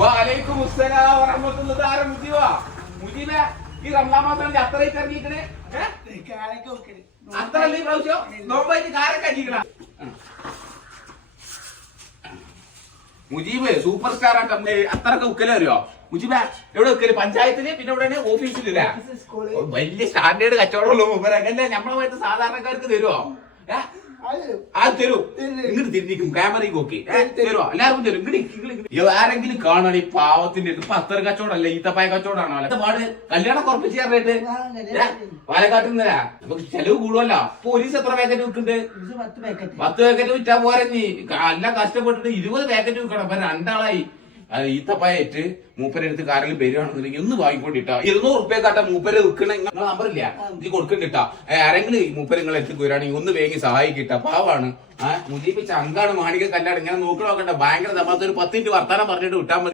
വലൈക്കും മുസ്സലാം വറഹ്മത്തുള്ളാഹി ആര മുജീബാ മുജീബേ ഈ റമളാൻ മാസം അത്രയ്ക്ക് ഇറങ്ങിക്കണേ അത്രല്ലേ പ്രാവശ്യം നോമ്പായിട്ട് കാരൊക്കെ അടിക്കണ മുജീബ് സൂപ്പർ സ്റ്റാർ ആട്ടെ അത്രക്ക് ഉക്കല അറിയോ മുജീബ എവിടെ ഉക്കല് പഞ്ചായത്തില് പിന്നെ ഇവിടെ ഓഫീസിലില്ല വലിയ സ്റ്റാൻഡേർഡ് കച്ചവടമുള്ള മൂപ്പരല്ലേ നമ്മളെ പോയിട്ട് സാധാരണക്കാർക്ക് തരുമോ അത് തരൂ ഇങ്ങോട്ട് തിരിഞ്ഞിരിക്കും ക്യാമറയ്ക്ക് നോക്കി തരുമോ എല്ലാവർക്കും തരും ഇങ്ങോട്ട് ആരെങ്കിലും കാണണം ഈ പാവത്തിന്റെ ഇപ്പൊ അത്ര കച്ചവടമല്ലേ ഈത്തപ്പായ കച്ചവടമാണോ അല്ല പാട് കല്യാണം കുറപ്പിച്ച് ചേർന്നിട്ട് പാലക്കാട്ടിൽ നിന്നല്ല നമുക്ക് ചെലവ് കൂടുമല്ലോ പോലീസ് എത്ര പാക്കറ്റ് വിൽക്കുന്നുണ്ട് 10 പാക്കറ്റ് വിറ്റാ പോരഞ്ഞി എല്ലാം കഷ്ടപ്പെട്ടിട്ട് 20 പാക്കറ്റ് വിൽക്കണം അപ്പൊ രണ്ടാളായി ഈത്തപ്പായിട്ട് മൂപ്പരെടുത്ത് കാരെങ്കിലും പെരുവാണെന്നുണ്ടെങ്കിൽ ഒന്ന് വാങ്ങിക്കൊണ്ടിട്ടാ 200 റുപ്യക്കാട്ട മൂപ്പര് വിൽക്കണ നിങ്ങളെ നമ്പറില്ല ഇത് കൊടുക്കണ്ടിട്ടാ ആരെങ്കിലും മൂപ്പര് നിങ്ങളെ എടുത്ത് വരാണെങ്കിൽ ഒന്ന് വേഗം സഹായിക്കിട്ട പാവാണ് മുജീബ് ചങ്കാണ് മാണിക കല്യാണം ഇങ്ങനെ നോക്കി നോക്കണ്ട ഭയങ്കര നമ്മൾ ഒരു 10 മിനിറ്റ് വർത്താനം പറഞ്ഞിട്ട് വിട്ടാൽ മതി.